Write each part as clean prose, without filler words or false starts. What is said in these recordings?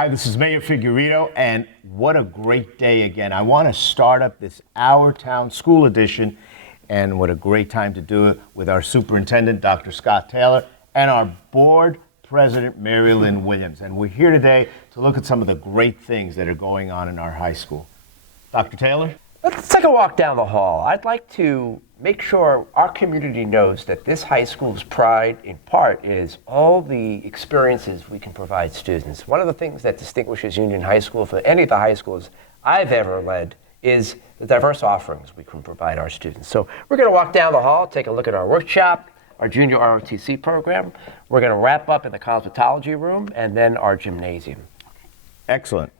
Hi, this is Mayor Figueredo, and what a great day again. I want to start up this Our Town School Edition, and what a great time to do it with our superintendent, Dr. Scott Taylor, and our board president, Mary Lynn Williams. And we're here today to look at some of the great things that are going on in our high school. Dr. Taylor? Let's take a walk down the hall. I'd like to make sure our community knows that this high school's pride, in part, is all the experiences we can provide students. One of the things that distinguishes Union High School from any of the high schools I've ever led is the diverse offerings we can provide our students. So we're going to walk down the hall, take a look at our workshop, our junior ROTC program. We're going to wrap up in the cosmetology room, and then our gymnasium. Excellent.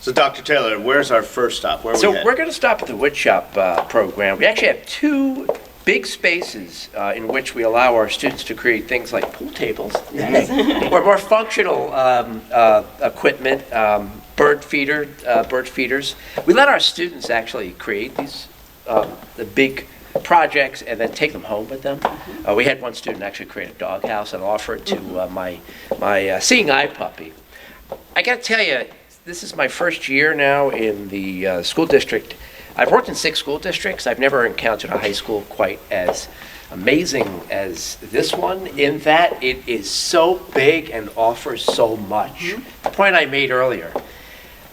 So, Dr. Taylor, where's our first stop? Where are we headed? We're going to stop at the woodshop program. We actually have two big spaces in which we allow our students to create things like pool tables or more functional equipment, bird feeders. We let our students actually create these the big projects and then take them home with them. We had one student actually create a doghouse and offer it to my seeing eye puppy. I got to tell you, this is my first year now in the school district. I've worked in 6 school districts. I've never encountered a high school quite as amazing as this one, in that it is so big and offers so much. The point I made earlier,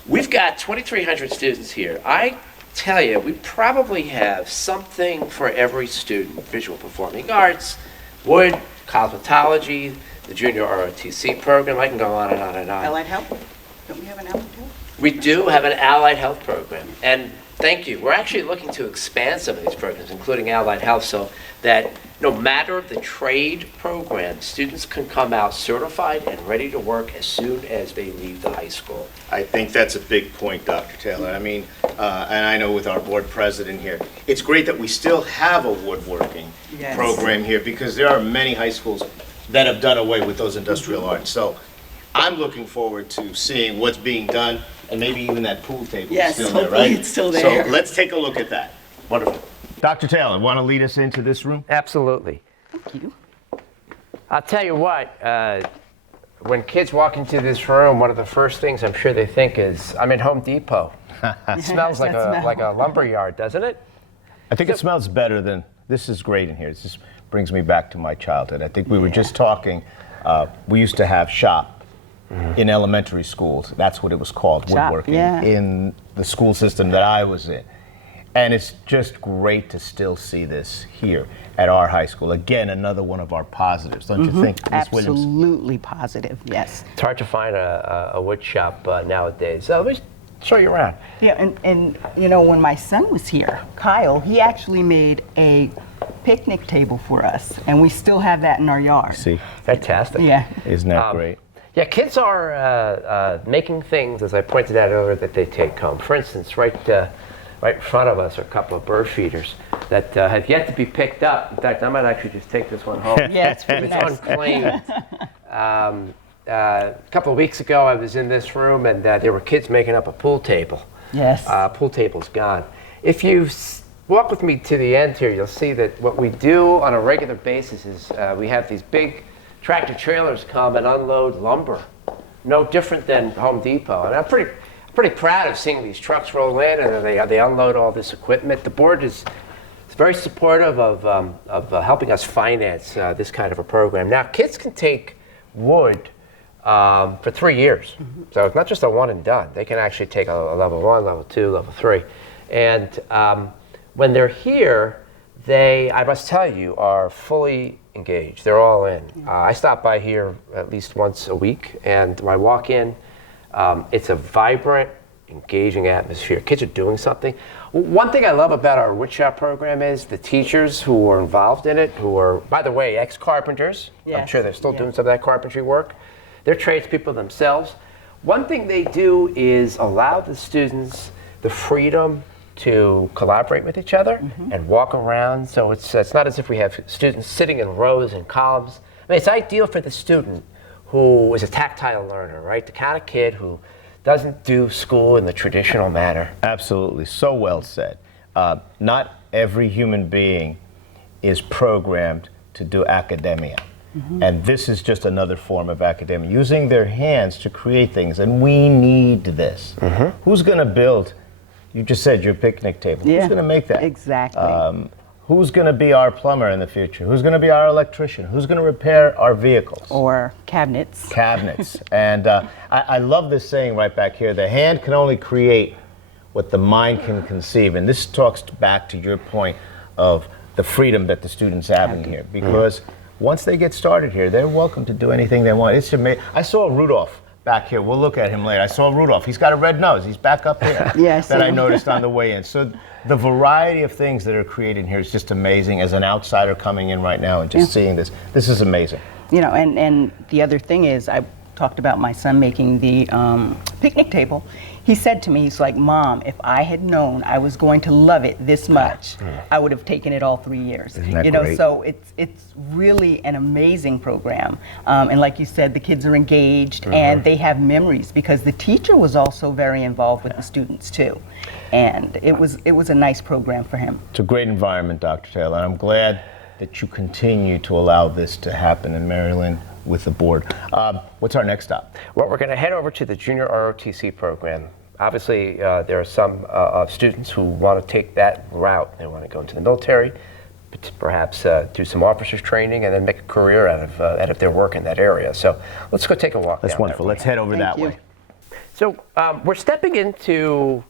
we've got 2,300 students here. I tell you, we probably have something for every student. Visual performing arts, wood, cosmetology, the junior ROTC program. I can go on and on and on. Allied Health? Don't we have an Allied Health? We do have an allied health program, and thank you. We're actually looking to expand some of these programs, including allied health, so that no matter the trade program, students can come out certified and ready to work as soon as they leave the high school. I think that's a big point, Dr. Taylor. I mean, and I know with our board president here, it's great that we still have a woodworking program here, because there are many high schools that have done away with those industrial arts. So I'm looking forward to seeing what's being done, and maybe even that pool table is still there, right? It's still there. So let's take a look at that. Wonderful. Dr. Taylor, want to lead us into this room? Absolutely. Thank you. I'll tell you what, when kids walk into this room, one of the first things I'm sure they think is, I'm in Home Depot. It smells like a lumber yard, doesn't it? I think it smells better than, this is great in here. This just brings me back to my childhood. I think we were just talking, we used to have shop in elementary schools. That's what it was called, woodworking, in the school system that I was in. And it's just great to still see this here at our high school. Again, another one of our positives, don't you think, Ms. Williams? Absolutely positive, yes. It's hard to find a wood shop nowadays. So let me show you around. Yeah, and you know, when my son was here, Kyle, he actually made a picnic table for us, and we still have that in our yard. See, Fantastic. Yeah. isn't that great? Yeah, kids are making things, as I pointed out earlier, that they take home. For instance, right in front of us are a couple of bird feeders that have yet to be picked up. In fact, I might actually just take this one home. Yeah, it's pretty nice. It's unclaimed. A couple of weeks ago, I was in this room, and there were kids making up a pool table. Yes. Pool table's gone. If you walk with me to the end here, you'll see that what we do on a regular basis is we have these big tractor trailers come and unload lumber. No different than Home Depot. And I'm pretty proud of seeing these trucks roll in and they unload all this equipment. The board is very supportive of helping us finance this kind of a program. Now, kids can take wood for 3 years. So it's not just a one and done. They can actually take a level 1, level 2, level 3. And when they're here, they, I must tell you, are fully engaged. They're all in. I stop by here at least once a week, and when I walk in, it's a vibrant, engaging atmosphere. Kids are doing something. One thing I love about our woodshop program is the teachers who are involved in it, who are, by the way, ex-carpenters. I'm sure they're still doing some of that carpentry work. They're tradespeople themselves. One thing they do is allow the students the freedom to collaborate with each other and walk around. So it's not as if we have students sitting in rows and columns. I mean, it's ideal for the student who is a tactile learner, right? The kind of kid who doesn't do school in the traditional manner. Absolutely, so well said. Not every human being is programmed to do academia. And this is just another form of academia, using their hands to create things. And we need this. Who's going to build? You just said your picnic table. Yeah, Who's going to make that? exactly. Who's going to be our plumber in the future? Who's going to be our electrician? Who's going to repair our vehicles? Or cabinets. Cabinets. And I love this saying right back here, the hand can only create what the mind can conceive. And this talks back to your point of the freedom that the students have in here. Because once they get started here, they're welcome to do anything they want. It's amazing. I saw Rudolph back here. We'll look at him later. I saw Rudolph. He's got a red nose. He's back up there. Yeah, I see that I him. noticed on the way in. So the variety of things that are created here is just amazing. As an outsider coming in right now and just seeing this is amazing. You know, and the other thing is, I talked about my son making the picnic table. He said to me, he's like, Mom, if I had known I was going to love it this much, I would have taken it all 3 years. Isn't that you know, great? so it's really an amazing program. And like you said, the kids are engaged and they have memories because the teacher was also very involved with the students too. And it was a nice program for him. It's a great environment, Dr. Taylor. And I'm glad that you continue to allow this to happen in Maryland with the board. What's our next stop? Well, we're going to head over to the Junior ROTC program. Obviously, there are some students who want to take that route. They want to go into the military, perhaps do some officers training, and then make a career out of their work in that area. So let's go take a walk. That's down wonderful. that road. Let's head over that you. way. So we're stepping into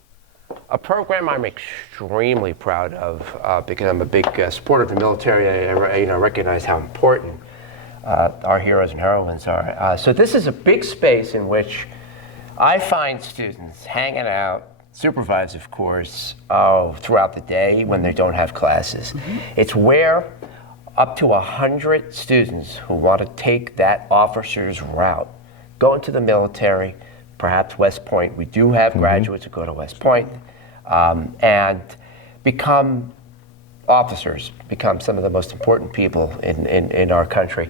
a program I'm extremely proud of because I'm a big supporter of the military. I recognize how important our heroes and heroines are. So this is a big space in which I find students hanging out, supervised of course, throughout the day when they don't have classes. It's where up to 100 students who want to take that officer's route, go into the military, perhaps West Point. We do have graduates who go to West Point and become officers, become some of the most important people in our country.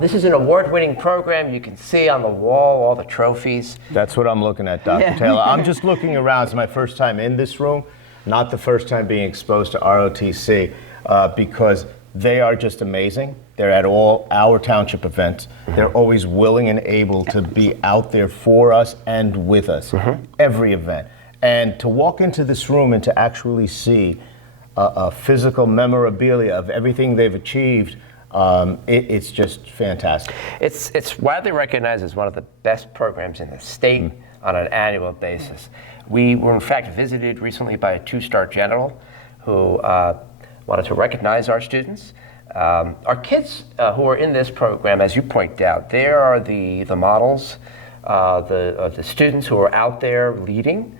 This is an award-winning program. You can see on the wall all the trophies. That's what I'm looking at, Dr. Taylor. I'm just looking around. It's my first time in this room, not the first time being exposed to ROTC, because they are just amazing. They're at all our township events. They're always willing and able to be out there for us and with us, every event. And to walk into this room and to actually see a physical memorabilia of everything they've achieved, it's just fantastic. It's widely recognized as one of the best programs in the state on an annual basis. We were in fact visited recently by a 2-star general who wanted to recognize our students. Our kids who are in this program, as you point out, they are the models, the students who are out there leading.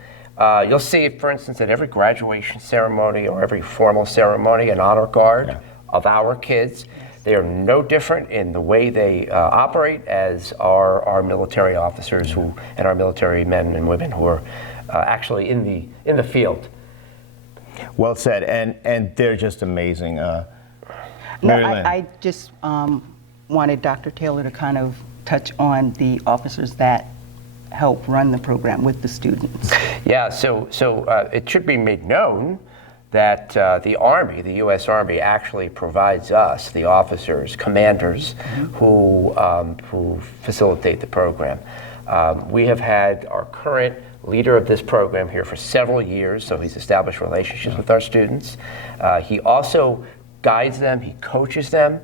You'll see, for instance, at every graduation ceremony or every formal ceremony, an honor guard of our kids. They are no different in the way they operate as are our military officers and our military men and women who are actually in the field. Well said, and they're just amazing. No, Mary Lynn. I just wanted Dr. Taylor to kind of touch on the officers that help run the program with the students. Yeah, so it should be made known that the Army, the U.S. Army, actually provides us, the officers, commanders, who facilitate the program. We have had our current leader of this program here for several years, so he's established relationships with our students. He also guides them, he coaches them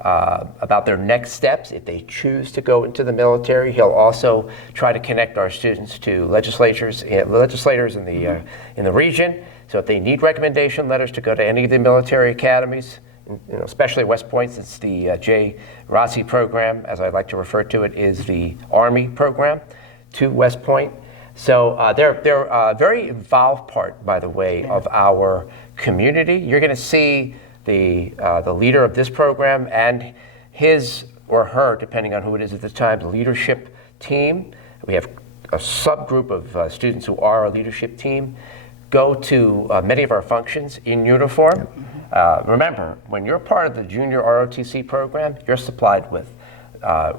about their next steps if they choose to go into the military. He'll also try to connect our students to legislators in the region. So if they need recommendation letters to go to any of the military academies, especially West Point, since the J. ROTC program, as I like to refer to it, is the Army program to West Point. So they're a very involved part, by the way, of our community. You're going to see the leader of this program and his or her, depending on who it is at the time, the leadership team. We have a subgroup of students who are a leadership team, go to many of our functions in uniform. Remember, when you're part of the Junior ROTC program, you're supplied with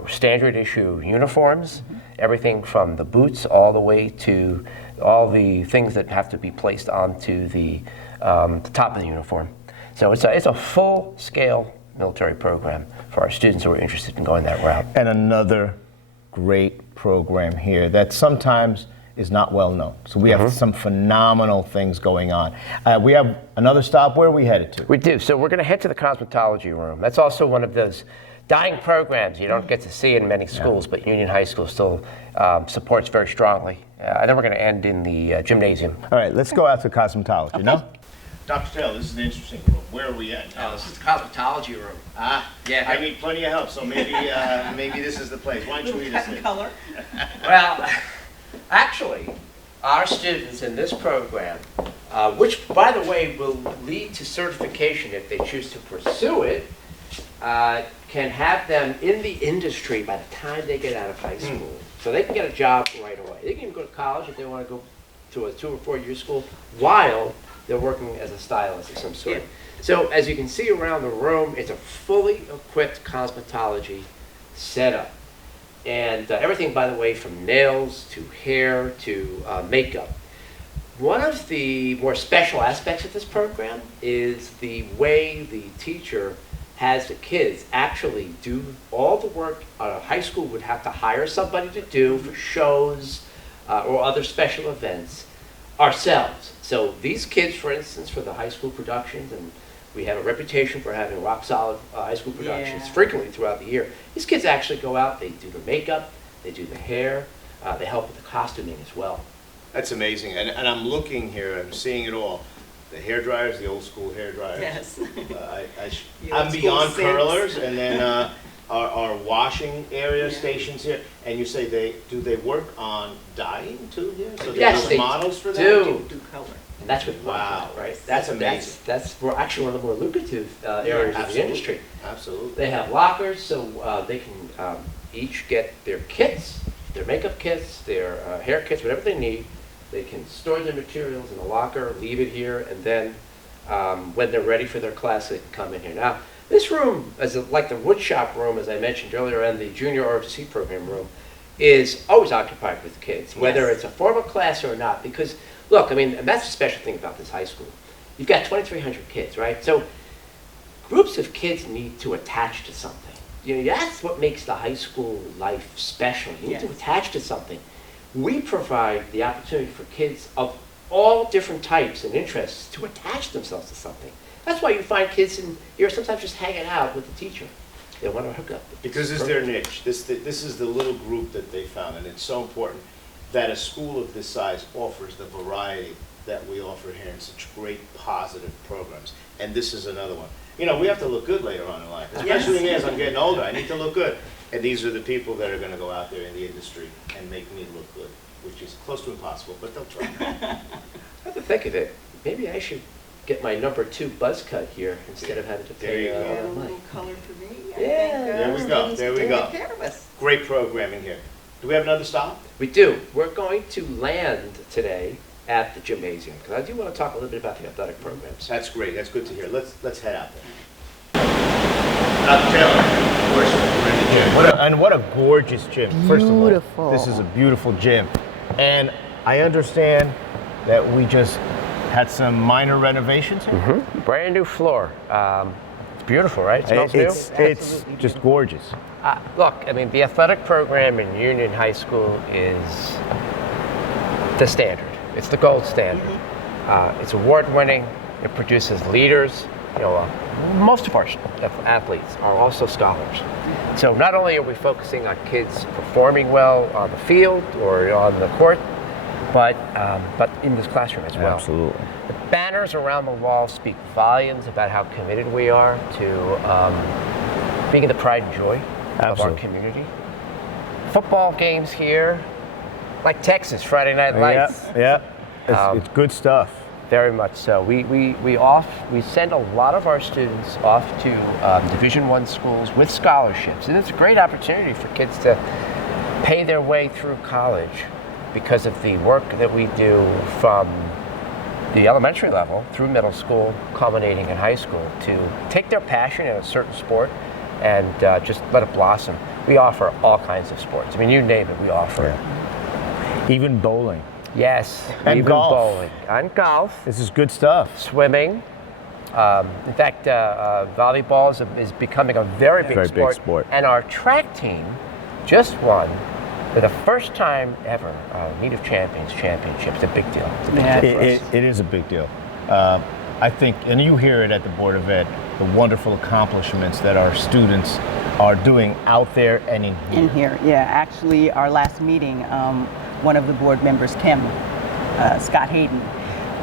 standard issue uniforms, everything from the boots all the way to all the things that have to be placed onto the top of the uniform. So it's a full-scale military program for our students who are interested in going that route. And another great program here that sometimes is not well known. So we have some phenomenal things going on. We have another stop. Where are we headed to? We do. So we're going to head to the cosmetology room. That's also one of those dying programs you don't get to see in many schools, but Union High School still supports very strongly. And then we're going to end in the gymnasium. All right, let's go out to cosmetology, no? Dr. Taylor, this is an interesting room. Where are we at now? This is the cosmetology room. Yeah. I need plenty of help, so maybe maybe this is the place. Why don't you lead us in? Color. Well, actually, our students in this program, which, by the way, will lead to certification if they choose to pursue it, can have them in the industry by the time they get out of high school. So they can get a job right away. They can even go to college if they want to go to a 2 or 4 year school while they're working as a stylist of some sort. Yeah. So as you can see around the room, it's a fully equipped cosmetology setup. And everything, by the way, from nails to hair to makeup. One of the more special aspects of this program is the way the teacher has the kids actually do all the work a high school would have to hire somebody to do for shows or other special events ourselves. So these kids, for instance, for the high school productions, and we have a reputation for having rock solid high school productions Yeah. frequently throughout the year. These kids actually go out, they do the makeup, they do the hair, they help with the costuming as well. That's amazing. And I'm looking here, I'm seeing it all. The hair dryers, the old school hair dryers. Yes. The I'm old school beyond sinks. curlers, and then our washing area stations here. And you say do they work on dyeing too here? So they Yes, have they models for that? do. Do color. And that's what Wow. right? That's amazing. That's we're actually one of the more lucrative areas of the Absolutely. industry. Absolutely. They have lockers, so they can each get their kits, their makeup kits, their hair kits, whatever they need. They can store their materials in a locker, leave it here, and then when they're ready for their class, they can come in here. Now, this room, like the wood shop room, as I mentioned earlier, and the junior ROTC program room, is always occupied with kids, whether Yes. it's a formal class or not. Because, look, I mean, and that's the special thing about this high school. You've got 2,300 kids, right? So groups of kids need to attach to something. You know, that's what makes the high school life special. You need to Yes. attach to something. We provide the opportunity for kids of all different types and interests to attach themselves to something. That's why you find kids in here sometimes just hanging out with the teacher. They want to hook up. Because it's their niche. This is the little group that they found, and it's so important that a school of this size offers the variety that we offer here in such great positive programs. And this is another one. You know, we have to look good later on in life, especially me as I'm getting older. I need to look good. And these are the people that are going to go out there in the industry and make me look good, which is close to impossible, but they'll try. Have to think of it. Maybe I should get my number 2 buzz cut here instead of having to There pay you go. A money. little color for me. I Yeah. think, There we go, students there we take go. care of us. Great programming here. Do we have another stop? We do. We're going to land today at the gymnasium because I do want to talk a little bit about the athletic programs. That's great. That's good to hear. Let's head out there. Dr. Taylor, of course, we're in the gym. What a gorgeous gym. First of all, Beautiful. this is a beautiful gym. And I understand that we just had some minor renovations here. Brand new floor. It's beautiful, right? It smells new. It's just gorgeous. Look, I mean, the athletic program in Union High School is the standard. It's the gold standard. It's award-winning. It produces leaders. You know, most of our athletes are also scholars. So not only are we focusing on kids performing well on the field or on the court, but in this classroom as well. Absolutely. The banners around the wall speak volumes about how committed we are to being the pride and joy of our Absolutely. community. Football games here, like Texas Friday Night Lights. Yeah. It's good stuff. Very much so. We send a lot of our students off to Division I schools with scholarships, and it's a great opportunity for kids to pay their way through college because of the work that we do from the elementary level through middle school, culminating in high school, to take their passion in a certain sport and just let it blossom. We offer all kinds of sports. I mean, you name it, we offer it. Even bowling. Yes, And even golf. bowling and golf. This is good stuff. Swimming, In fact, volleyball is becoming a very big Very big sport. And our track team just won for the first time ever Meet of Champions championship. It's a big deal. It's a big Yeah. deal for us. It is a big deal. I think, and you hear it at the Board of Ed, the wonderful accomplishments that our students are doing out there and in here. In here, yeah. Actually, our last meeting, one of the board members, Kim Scott Hayden,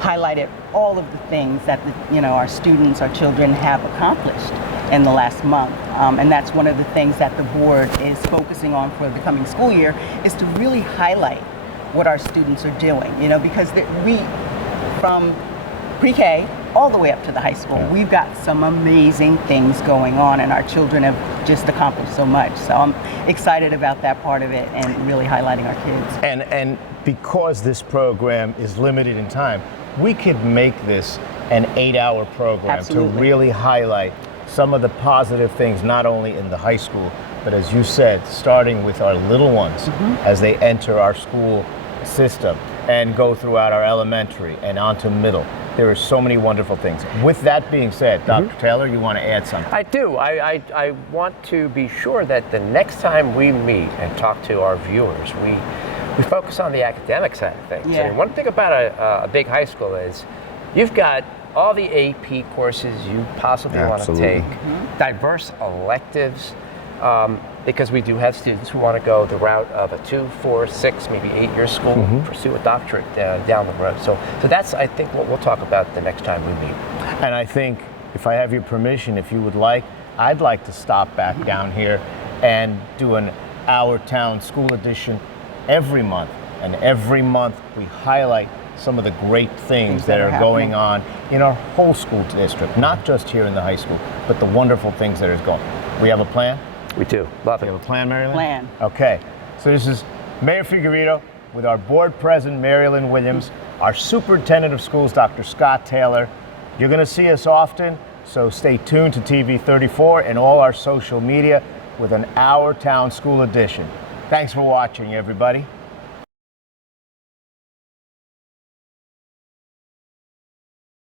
highlighted all of the things that our students, our children have accomplished in the last month. And that's one of the things that the board is focusing on for the coming school year, is to really highlight what our students are doing, because we, from pre-K all the way up to the high school, we've got some amazing things going on, and our children have just accomplished so much. So I'm excited about that part of it and really highlighting our kids. And because this program is limited in time, we could make this an 8-hour program Absolutely. to really highlight some of the positive things, not only in the high school, but as you said, starting with our little ones as they enter our school system and go throughout our elementary and onto middle. There are so many wonderful things. With that being said, Dr. Taylor, you want to add something? I do. I want to be sure that the next time we meet and talk to our viewers, we focus on the academic side of things. Yeah. I mean, one thing about a big high school is you've got all the AP courses you possibly want to Absolutely. take, diverse electives, because we do have students who want to go the route of a 2, 4, 6, maybe 8-year school, pursue a doctorate down the road. So that's, I think, what we'll talk about the next time we meet. And I think, if I have your permission, if you would like, I'd like to stop back down here and do an Our Town School Edition every month. And every month we highlight some of the great things that are going on in our whole school district, not just here in the high school, but the wonderful things that are going. We have a plan? We do. Love You it. have a plan, Marilyn? Plan. Okay. So this is Mayor Figueredo with our board president, Marilyn Williams, our superintendent of schools, Dr. Scott Taylor. You're going to see us often, so stay tuned to TV 34 and all our social media with an Our Town School Edition. Thanks for watching, everybody.